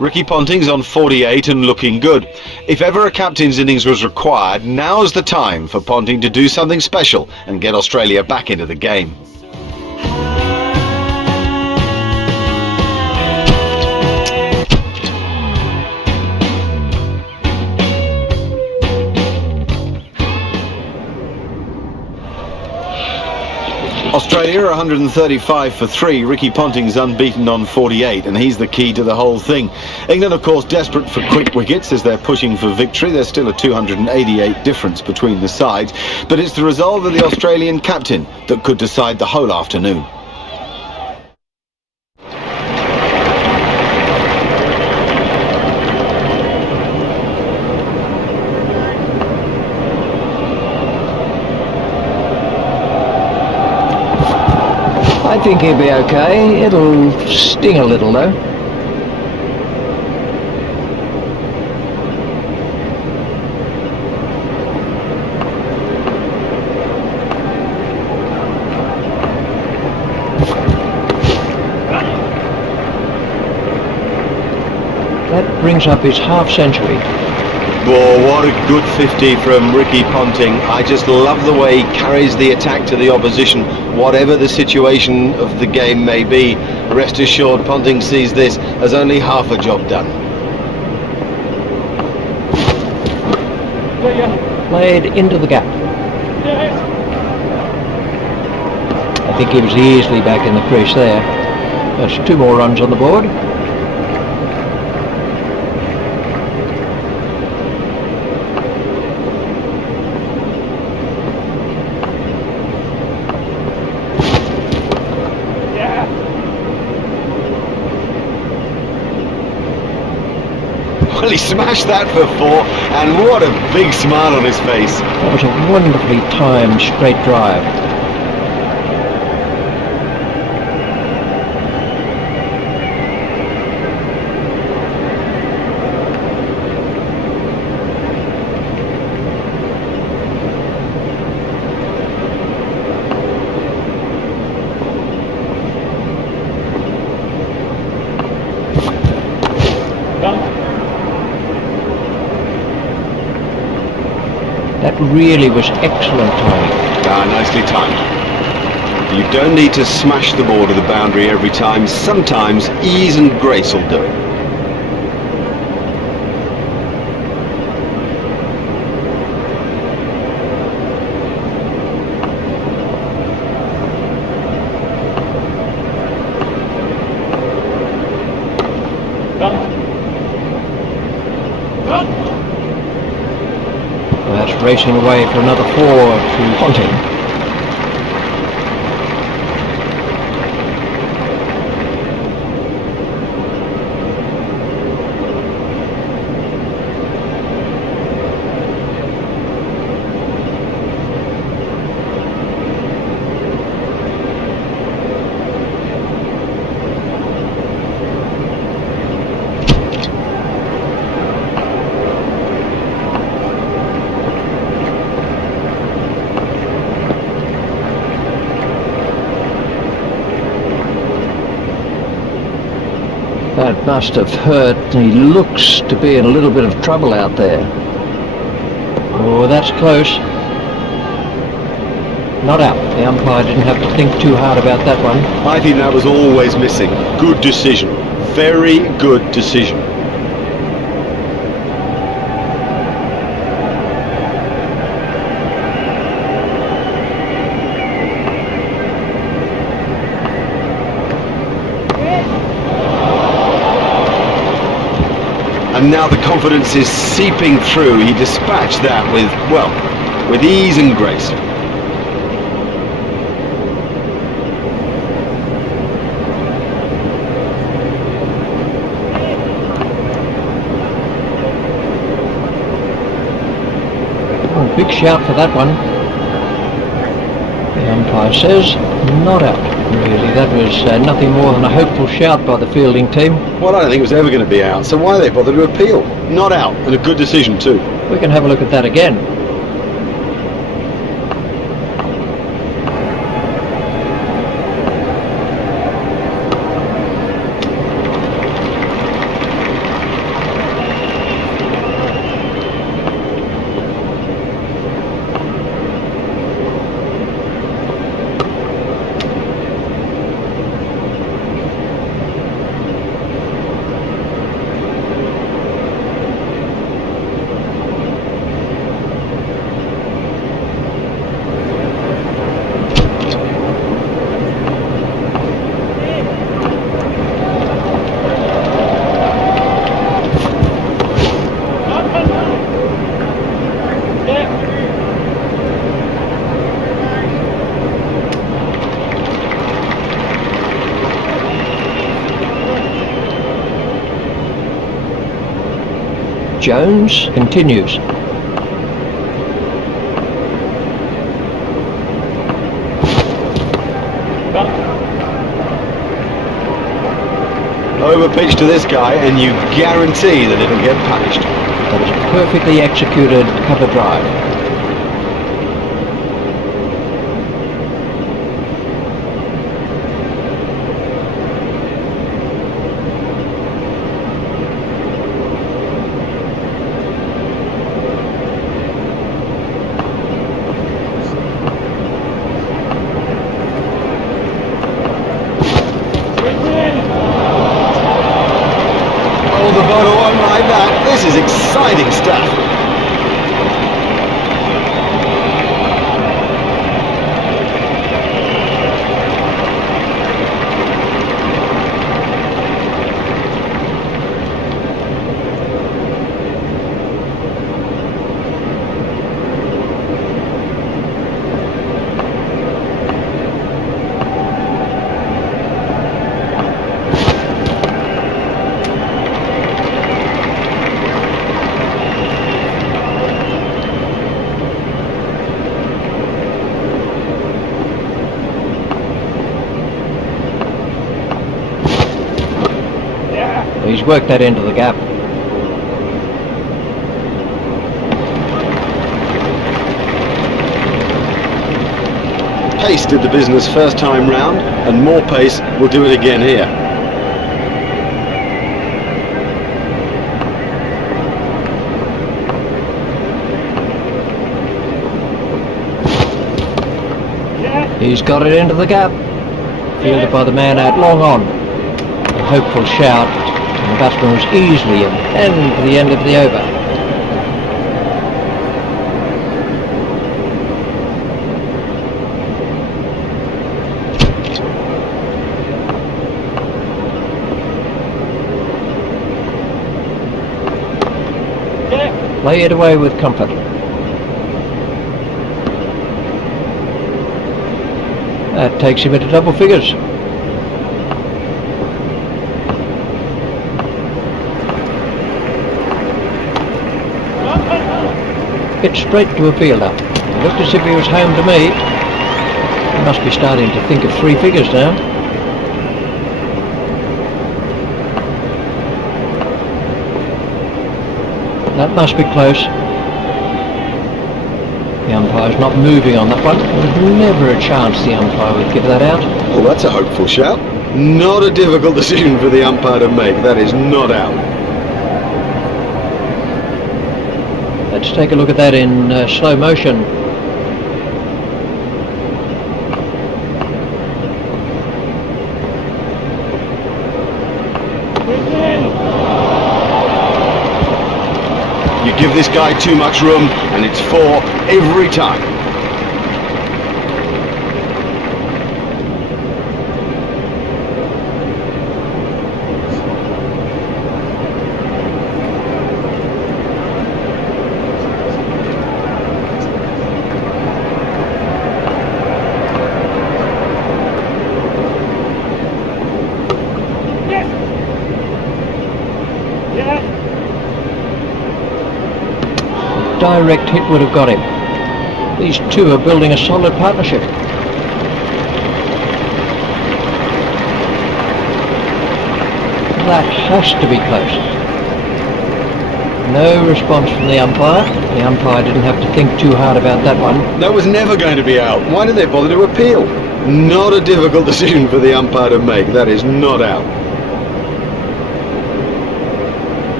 Ricky Ponting's on 48 and looking good. If ever a captain's innings was required, now's the time for Ponting to do something special and get Australia back into the game. Australia 135 for 3. Ricky Ponting's unbeaten on 48, and he's the key to the whole thing. England, of course, desperate for quick wickets as they're pushing for victory. There's still a 288 difference between the sides, but it's the resolve of the Australian captain that could decide the whole afternoon. I think he'll be okay. It'll sting a little though. That brings up his half century. Oh, what a good 50 from Ricky Ponting. I just love the way he carries the attack to the opposition, whatever the situation of the game may be. Rest assured, Ponting sees this as only half a job done. Played into the gap. I think he was easily back in the crease there. That's 2 more runs on the board. Well, he smashed that for 4, and what a big smile on his face. That was a wonderfully timed straight drive. That really was excellent timing. Nicely timed. You don't need to smash the ball to the boundary every time. Sometimes ease and grace will do it. That's racing away for another 4 to Ponting. That must have hurt. He looks to be in a little bit of trouble out there. Oh, that's close. Not out. The umpire didn't have to think too hard about that one. I think that was always missing. Good decision. Very good decision. And now the confidence is seeping through. He dispatched that with, well, with ease and grace. Oh, big shout for that one. The umpire says not out. Really, that was nothing more than a hopeful shout by the fielding team. Well, I don't think it was ever going to be out, so why they bother to appeal? Not out, and a good decision too. We can have a look at that again. Jones continues. Over pitch to this guy and you guarantee that it'll get punished. That is a perfectly executed cover drive. Oh, the photo won't like that. This is exciting stuff. He's worked that into the gap. Pace did the business first time round, and more pace will do it again here. He's got it into the gap. Fielded by the man out long on. A hopeful shout, and the batsman was easily in, and to the end of the over. Play it away with comfort. That takes him into double figures. Hit straight to a fielder. It looked as if he was home to me. He must be starting to think of three figures now. That must be close. The umpire's not moving on that one. There's never a chance the umpire would give that out. Well, that's a hopeful shout. Not a difficult decision for the umpire to make. That is not out. Let's take a look at that in slow motion. You give this guy too much room, and it's four every time. Direct hit would have got him. These two are building a solid partnership. That has to be close. No response from the umpire. The umpire didn't have to think too hard about that one. That was never going to be out. Why did they bother to appeal? Not a difficult decision for the umpire to make. That is not out.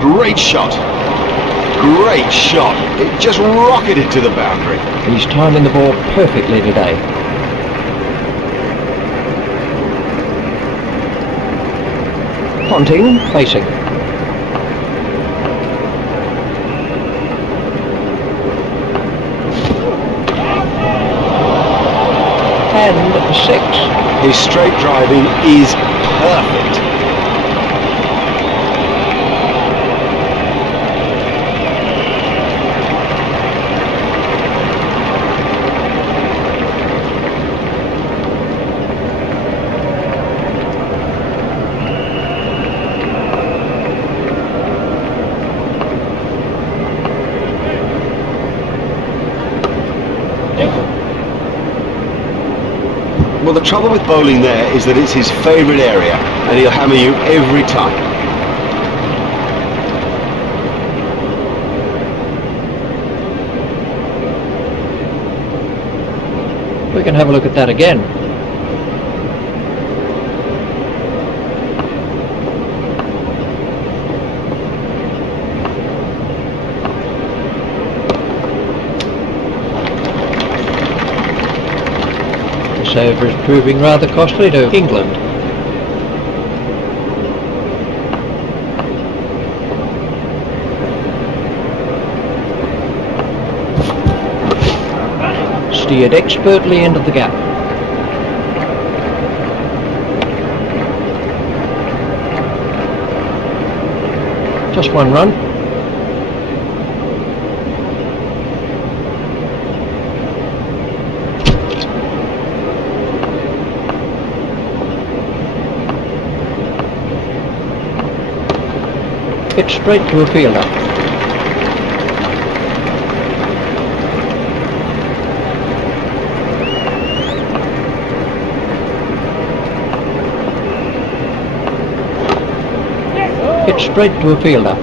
Great shot. Great shot. It just rocketed to the boundary. He's timing the ball perfectly today. Ponting facing. 6. His straight driving is perfect. Well, the trouble with bowling there is that it's his favourite area, and he'll hammer you every time. We can have a look at that again. This over is proving rather costly to England. Steered expertly into the gap. Just one run. Hit straight to a fielder. Hit straight to a fielder.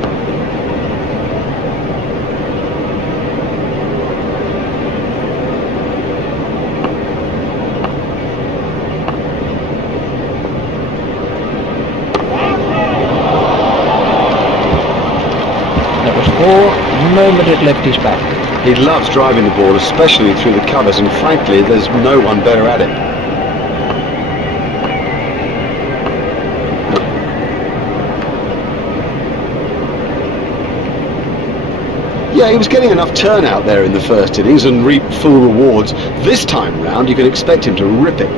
That was 4 the moment it left his back. He loves driving the ball, especially through the covers, and frankly, there's no one better at it. Yeah, he was getting enough turnout there in the first innings and reaped full rewards. This time round, you can expect him to rip it.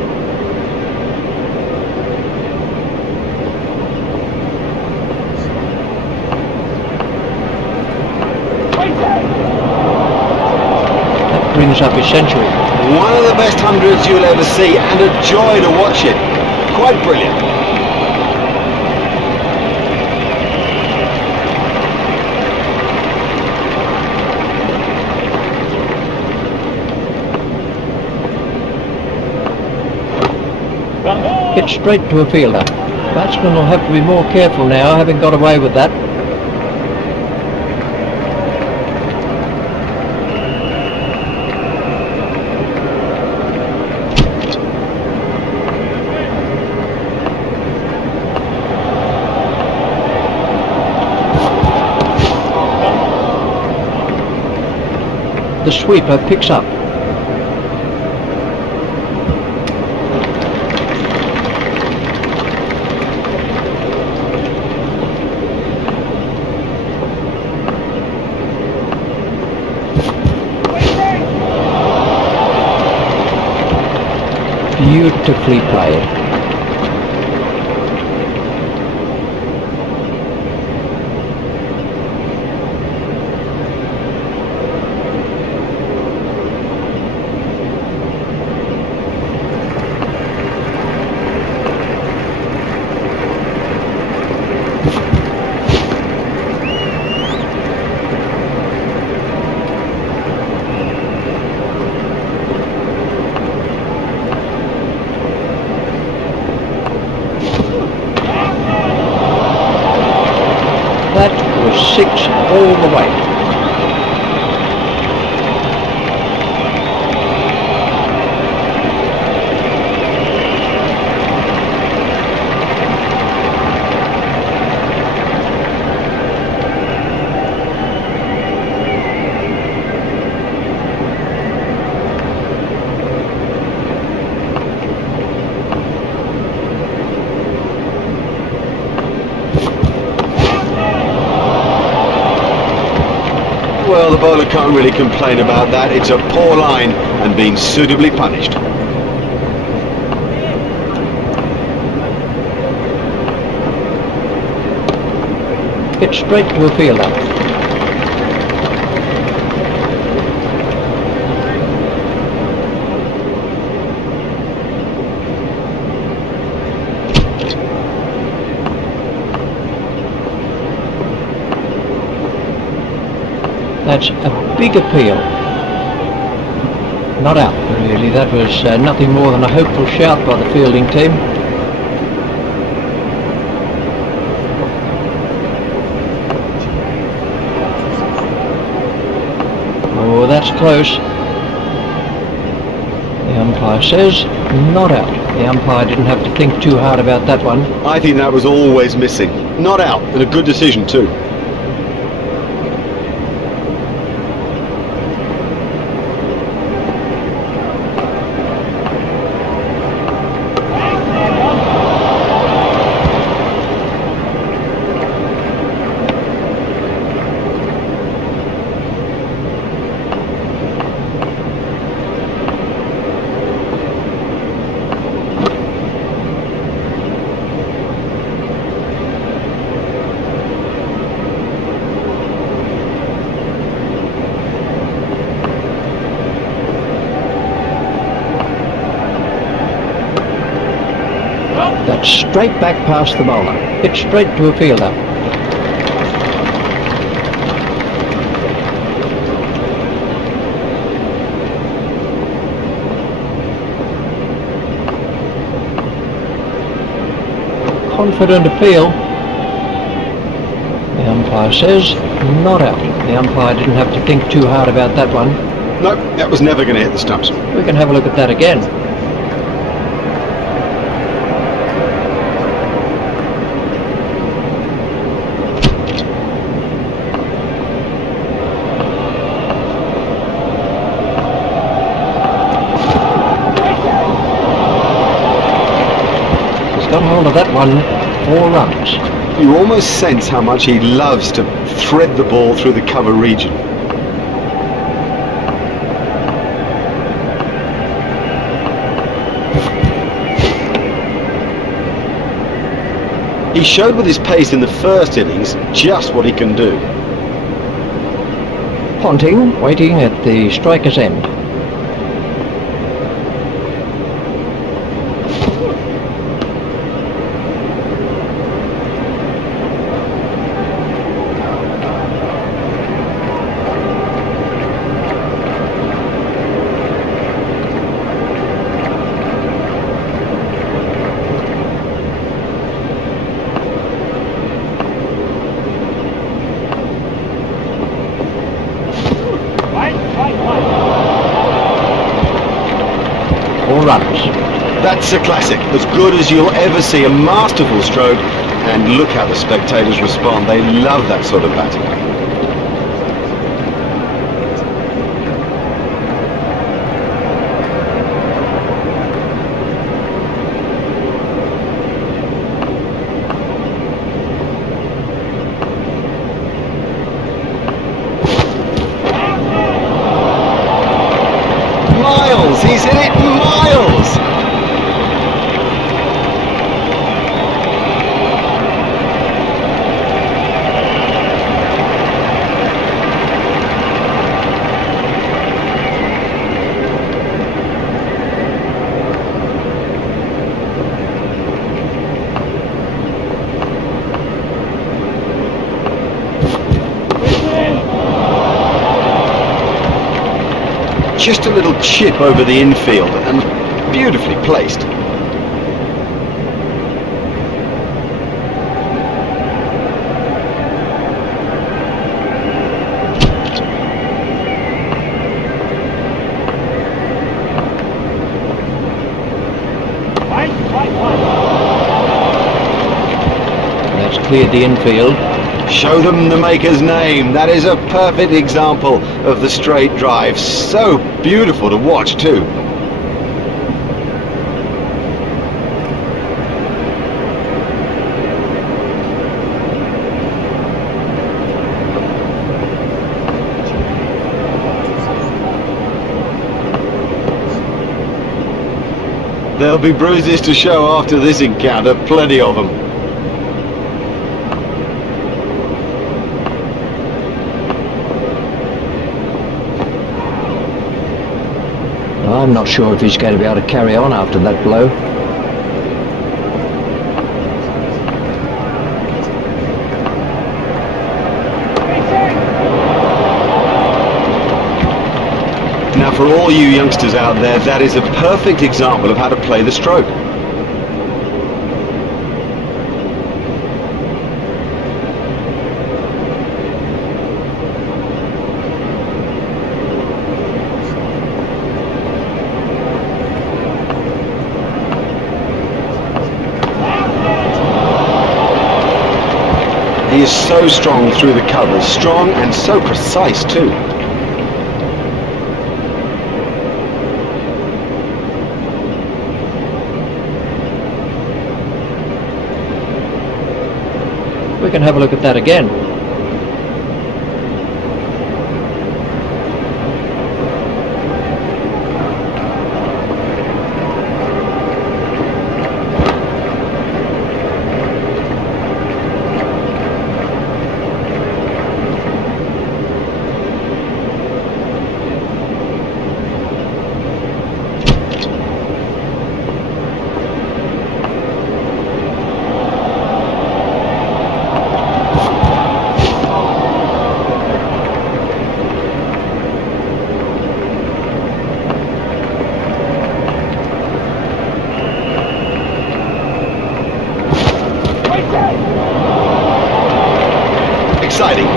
That brings up his century. One of the best hundreds you'll ever see, and a joy to watch it. Quite brilliant. Hit straight to a fielder. Batsman will have to be more careful now, having got away with that. The sweeper picks up. Beautifully played. That was 6 all the way. Well, the bowler can't really complain about that. It's a poor line and been suitably punished. Hit straight to a fielder. That's a big appeal. Not out, really. That was nothing more than a hopeful shout by the fielding team. Oh, that's close. The umpire says not out. The umpire didn't have to think too hard about that one. I think that was always missing. Not out, and a good decision too. That's straight back past the bowler. Hit straight to a fielder. Confident appeal. The umpire says not out. The umpire didn't have to think too hard about that one. No, that was never going to hit the stumps. We can have a look at that again. Got hold of that one, 4 runs. You almost sense how much he loves to thread the ball through the cover region. He showed with his pace in the first innings just what he can do. Ponting waiting at the striker's end. Runs. That's a classic, as good as you'll ever see, a masterful stroke, and look how the spectators respond. They love that sort of batting. Miles, he's hit it miles! Just a little chip over the infield and beautifully placed. That's cleared the infield. Show them the maker's name. That is a perfect example of the straight drive. So beautiful to watch too. There'll be bruises to show after this encounter, plenty of them. I'm not sure if he's going to be able to carry on after that blow. Now, for all you youngsters out there, that is a perfect example of how to play the stroke. He is so strong through the covers, strong and so precise too. We can have a look at that again.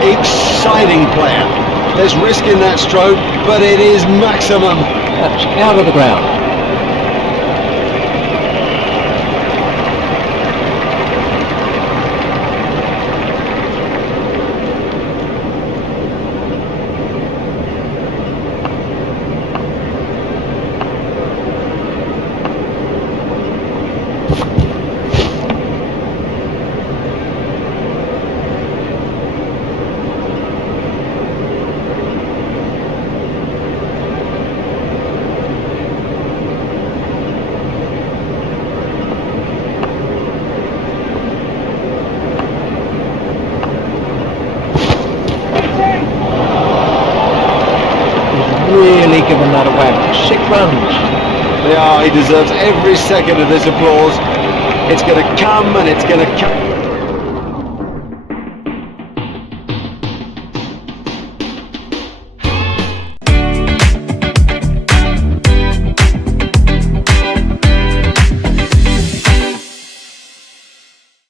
Exciting player. There's risk in that stroke, but it is maximum. That's out of the ground. Really given that a whack. 6 runs. Yeah, he deserves every second of this applause. It's going to come and it's going to come.